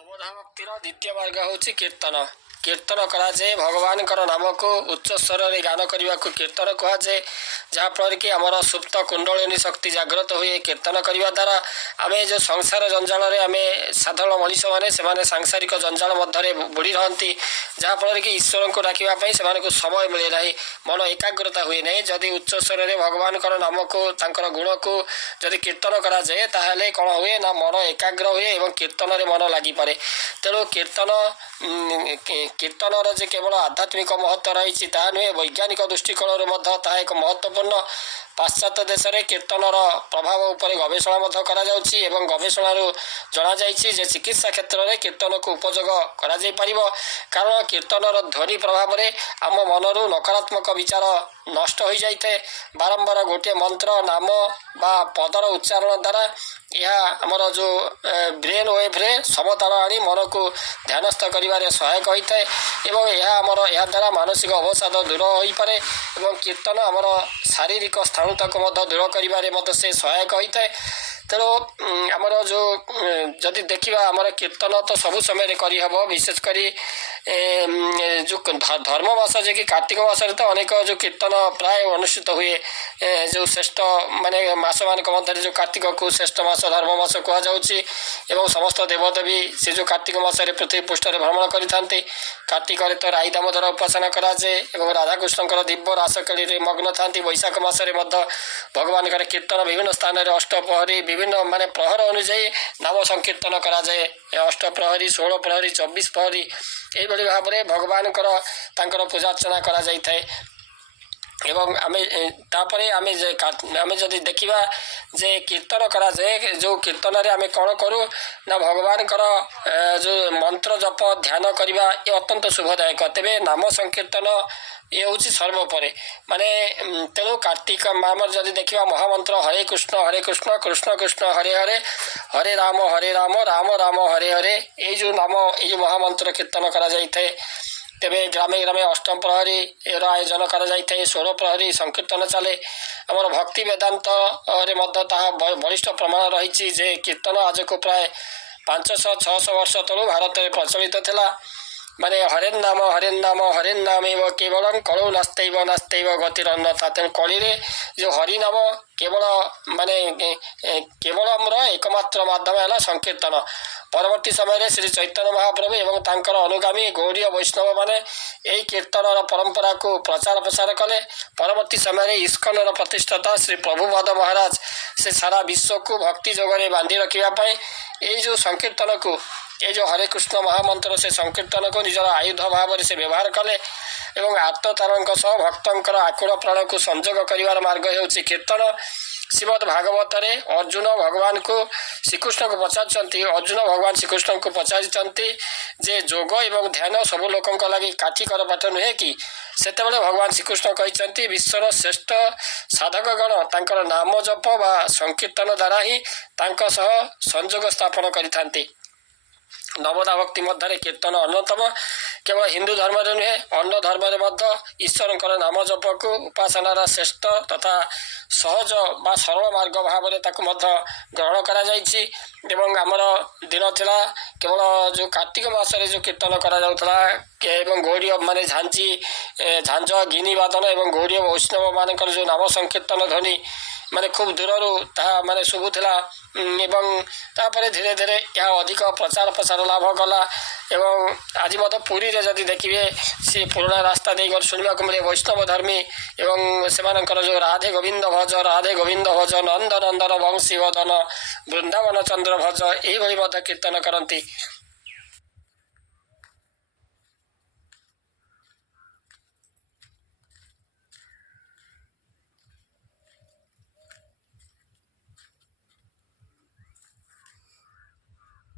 ନବଧା ଭକ୍ତିର ଦ୍ୱିତୀୟ ମାର୍ଗ ହେଉଛି କୀର୍ତ୍ତନ। କୀର୍ତ୍ତନ କରାଯାଏ ଭଗବାନଙ୍କର ନାମକୁ ଉଚ୍ଚ ସ୍ୱରରେ ଗାନ କରିବାକୁ କୀର୍ତ୍ତନ କୁହାଯାଏ। ଯାହାଫଳରେ କି ଆମର ସୁପ୍ତ କୁଣ୍ଡଳିନୀ ଶକ୍ତି ଜାଗ୍ରତ ହୁଏ। କୀର୍ତ୍ତନ କରିବା ଦ୍ୱାରା ଆମେ ଯେଉଁ ସଂସାର ଜଞ୍ଜାଳରେ ଆମେ ସାଧାରଣ ମଣିଷମାନେ ସେମାନେ ସାଂସାରିକ ଜଞ୍ଜାଳ ମଧ୍ୟରେ ବୁଡ଼ି ରହନ୍ତି। ଯାହାଫଳରେ କି ଈଶ୍ୱରଙ୍କୁ ଡାକିବା ପାଇଁ ସେମାନଙ୍କୁ ସମୟ ମିଳେ ନାହିଁ, ମନ ଏକାଗ୍ରତା ହୁଏ ନାହିଁ। ଯଦି ଉଚ୍ଚ ସ୍ୱରରେ ଭଗବାନଙ୍କର ନାମକୁ ତାଙ୍କର ଗୁଣକୁ ଯଦି କୀର୍ତ୍ତନ କରାଯାଏ ତାହେଲେ କ'ଣ ହୁଏ ନା ମନ ଏକାଗ୍ର ହୁଏ ଏବଂ କୀର୍ତ୍ତନରେ ମନ ଲାଗିପାରେ। ତେଣୁ କୀର୍ତ୍ତନର ଯେ କେବଳ ଆଧ୍ୟାତ୍ମିକ ମହତ୍ତ୍ୱ ରହିଛି ତାହା ନୁହେଁ, ବୈଜ୍ଞାନିକ ଦୃଷ୍ଟିକୋଣରୁ ମଧ୍ୟ ତାହା ଏକ ମହତ୍ତ୍ୱପୂର୍ଣ୍ଣ। ପାଶ୍ଚାତ୍ୟ ଦେଶରେ କୀର୍ତ୍ତନର ପ୍ରଭାବ ଉପରେ ଗବେଷଣା ମଧ୍ୟ କରାଯାଉଛି ଏବଂ ଗବେଷଣାରୁ ଜଣାଯାଇଛି ଯେ ଚିକିତ୍ସା କ୍ଷେତ୍ରରେ କୀର୍ତ୍ତନକୁ ଉପଯୋଗ କରାଯାଇପାରିବ। କାରଣ କୀର୍ତ୍ତନର ଧ୍ୱନି ପ୍ରଭାବରେ ଆମ ମନରୁ ନକାରାତ୍ମକ ବିଚାର ନଷ୍ଟ ହୋଇଯାଇଥାଏ। ବାରମ୍ବାର ଗୋଟିଏ ମନ୍ତ୍ର ନାମ ବା ପଦର ଉଚ୍ଚାରଣ ଦ୍ୱାରା ଏହା ଆମର ଯେଉଁ ବ୍ରେନ୍ ୱେଭ୍ରେ ସମତାଳ ଆଣି ମନକୁ ଧ୍ୟାନସ୍ଥ କରିବାରେ ସହାୟକ ହୋଇଥାଏ ଏବଂ ଏହା ଦ୍ୱାରା ମାନସିକ ଅବସାଦ ଦୂର ହୋଇପାରେ ଏବଂ କୀର୍ତ୍ତନ ଆମର ଶାରୀରିକ ସ୍ଥାଣୁତାକୁ ମଧ୍ୟ ଦୂର କରିବାରେ ମଧ୍ୟ ସେ ସହାୟକ ହୋଇଥାଏ। ତେଣୁ ଆମର ଯଦି ଦେଖିବା ଆମର କୀର୍ତ୍ତନ ତ ସବୁ ସମୟରେ କରିହେବ। ବିଶେଷ କରି ଯେଉଁ ଧର୍ମ ମାସ ଯେ କି କାର୍ତ୍ତିକ ମାସରେ ତ ଅନେକ ଯେଉଁ କୀର୍ତ୍ତନ ପ୍ରାୟ ଅନୁଷ୍ଠିତ ହୁଏ। ଯେଉଁ ଶ୍ରେଷ୍ଠ ମାସମାନଙ୍କ ମଧ୍ୟରେ ଯେଉଁ କାର୍ତ୍ତିକକୁ ଶ୍ରେଷ୍ଠ ମାସ ଧର୍ମ ମାସ କୁହାଯାଉଛି ଏବଂ ସମସ୍ତ ଦେବଦେବୀ ସେ ଯେଉଁ କାର୍ତ୍ତିକ ମାସରେ ପୃଥିବୀ ପୃଷ୍ଠରେ ଭ୍ରମଣ କରିଥାନ୍ତି। କାର୍ତ୍ତିକରେ ତ ରାଇ ଦାମୋଦର ଉପାସନା କରାଯାଏ ଏବଂ ରାଧାକୃଷ୍ଣଙ୍କର ଦିବ୍ୟ ରାସକେଳିରେ ମଗ୍ନ ଥାନ୍ତି। ବୈଶାଖ ମାସରେ ମଧ୍ୟ ଭଗବାନଙ୍କର କୀର୍ତ୍ତନ ବିଭିନ୍ନ ସ୍ଥାନରେ ଅଷ୍ଟପ୍ରହରୀ ବିଭିନ୍ନ ପ୍ରହର ଅନୁଯାୟୀ ନାମ ସଂକୀର୍ତ୍ତନ କରାଯାଏ। ଅଷ୍ଟପ୍ରହରୀ 16 ପ୍ରହରୀ 24 ପ୍ରହରୀ ଏହିଭଳି ଭାବରେ ଭଗବାନଙ୍କର ତାଙ୍କର ପୂଜାର୍ଚ୍ଚନା କରାଯାଇଥାଏ। ଏବଂ ତାପରେ ଆମେ ଯଦି ଦେଖିବା ଯେ କୀର୍ତ୍ତନ କରାଯାଏ, ଯେଉଁ କୀର୍ତ୍ତନରେ ଆମେ କ'ଣ କରୁ ନା ଭଗବାନଙ୍କର ଯେଉଁ ମନ୍ତ୍ର ଜପ ଧ୍ୟାନ କରିବା ଏ ଅତ୍ୟନ୍ତ ଶୁଭଦାୟକ। ତେବେ ନାମ ସଂକୀର୍ତ୍ତନ ଇଏ ହେଉଛି ସର୍ବୋପରେ। ତେଣୁ କାର୍ତ୍ତିକ ଆମର ଯଦି ଦେଖିବା ମହାମନ୍ତ୍ର ହରେ କୃଷ୍ଣ କୃଷ୍ଣ କୃଷ୍ଣ ହରେ ହରେ ହରେ ରାମ ରାମ ରାମ ହରେ ହରେ ଏଇ ଯେଉଁ ମହାମନ୍ତ୍ର କୀର୍ତ୍ତନ କରାଯାଇଥାଏ। ତେବେ ଗ୍ରାମେ ଗ୍ରାମେ ଅଷ୍ଟମ ପ୍ରହରୀର ଆୟୋଜନ କରାଯାଇଥାଏ। 16 ପ୍ରହରୀ ସଂକୀର୍ତ୍ତନ ଚାଲେ। ଆମର ଭକ୍ତି ବେଦାନ୍ତରେ ମଧ୍ୟ ତାହା ବଳିଷ୍ଠ ପ୍ରମାଣ ରହିଛି ଯେ କୀର୍ତ୍ତନ ଆଜକୁ ପ୍ରାୟ 500-600 ବର୍ଷ ତଳୁ ଭାରତରେ ପ୍ରଚଳିତ ଥିଲା। ହରେନ୍ ନାମ ହରେନ୍ନାମେବ କେବଳଂ କଳୌ ନାସ୍ତୈବ ଗତିରନ୍ୟଥା। ତେଣୁ କଳିରେ ଯେଉଁ ହରିନାମ କେବଳର ଏକମାତ୍ର ମାଧ୍ୟମ ହେଲା ସଂକୀର୍ତ୍ତନ। ପରବର୍ତ୍ତୀ ସମୟରେ ଶ୍ରୀ ଚୈତନ୍ୟ ମହାପ୍ରଭୁ ଏବଂ ତାଙ୍କର ଅନୁଗାମୀ ଗୌଡ଼ୀୟ ବୈଷ୍ଣବମାନେ ଏହି କୀର୍ତ୍ତନର ପରମ୍ପରାକୁ ପ୍ରଚାର ପ୍ରସାର କଲେ। ପରବର୍ତ୍ତୀ ସମୟରେ ଇସ୍କନର ପ୍ରତିଷ୍ଠାତା ଶ୍ରୀ ପ୍ରଭୁପଦ ମହାରାଜ ସେ ସାରା ବିଶ୍ୱକୁ ଭକ୍ତି ଯୋଗରେ ବାନ୍ଧି ରଖିବା ପାଇଁ ଏଇ ଯେଉଁ ସଂକୀର୍ତ୍ତନକୁ ଏ ଯେଉଁ ହରେ କୃଷ୍ଣ ମହାମନ୍ତ୍ର ସେ ସଂକୀର୍ତ୍ତନକୁ ନିଜର ଆୟୁଧ ଭାବରେ ସେ ବ୍ୟବହାର କଲେ ଏବଂ ଆର୍ତ୍ତତାରଙ୍କ ସହ ଭକ୍ତଙ୍କର ଆକୁଳ ପ୍ରାଣକୁ ସଂଯୋଗ କରିବାର ମାର୍ଗ ହେଉଛି କୀର୍ତ୍ତନ। ଶ୍ରୀମଦ୍ ଭାଗବତରେ ଅର୍ଜୁନ ଭଗବାନ ଶ୍ରୀକୃଷ୍ଣଙ୍କୁ ପଚାରିଛନ୍ତି ଯେ ଯୋଗ ଏବଂ ଧ୍ୟାନ ସବୁ ଲୋକଙ୍କ ଲାଗି କାଠିକର ପାଠ ନୁହେଁ କି? ସେତେବେଳେ ଭଗବାନ ଶ୍ରୀକୃଷ୍ଣ କହିଛନ୍ତି ବିଶ୍ୱର ଶ୍ରେଷ୍ଠ ସାଧକଗଣ ତାଙ୍କର ନାମ ଜପ ବା ସଂକୀର୍ତ୍ତନ ଦ୍ୱାରା ହିଁ ତାଙ୍କ ସହ ସଂଯୋଗ ସ୍ଥାପନ କରିଥାନ୍ତି। ନବଧା ଭକ୍ତି ମଧ୍ୟରେ କୀର୍ତ୍ତନ ଅନ୍ୟତମ। କେବଳ ହିନ୍ଦୁ ଧର୍ମରେ ନୁହେଁ, ଅନ୍ୟ ଧର୍ମରେ ମଧ୍ୟ ଈଶ୍ୱରଙ୍କର ନାମ ଜପକୁ ଉପାସନାର ଶ୍ରେଷ୍ଠ ତଥା ସହଜ ବା ସରଳ ମାର୍ଗ ଭାବରେ ତାକୁ ମଧ୍ୟ ଗ୍ରହଣ କରାଯାଇଛି। ଏବଂ ଆମର ଦିନ ଥିଲା କେବଳ ଯେଉଁ କାର୍ତ୍ତିକ ମାସରେ ଯେଉଁ କୀର୍ତ୍ତନ କରାଯାଉଥିଲା ଏବଂ ଗୌଡ଼ୀୟ ଝାଞ୍ଜ ଗିନି ବାଦନ ଏବଂ ଗୌଡ଼ୀୟ ବୈଷ୍ଣବମାନଙ୍କର ଯେଉଁ ନାମ ସଂକୀର୍ତ୍ତନ ଧ୍ୱନି ଖୁବ୍ ଦୂରରୁ ତାହା ଶୁଭୁଥିଲା ଏବଂ ତାପରେ ଧୀରେ ଧୀରେ ଏହା ଅଧିକ ପ୍ରଚାର ପ୍ରସାର ଲାଭ କଲା। ଏବଂ ଆଜି ମଧ୍ୟ ପୁରୀରେ ଯଦି ଦେଖିବେ ସେ ପୁରୁଣା ରାସ୍ତା ଦେଇ ଶୁଣିବାକୁ ମିଳେ ବୈଷ୍ଣବ ଧର୍ମୀ ଏବଂ ସେମାନଙ୍କର ଯେଉଁ ରାଧେ ଗୋବିନ୍ଦ ଭଜ ନନ୍ଦ ନନ୍ଦନ ବଂଶୀ ବଦନ ବୃନ୍ଦାବନ ଚନ୍ଦ୍ର ଭଜ ଏହିଭଳି ମଧ୍ୟ କୀର୍ତ୍ତନ କରନ୍ତି।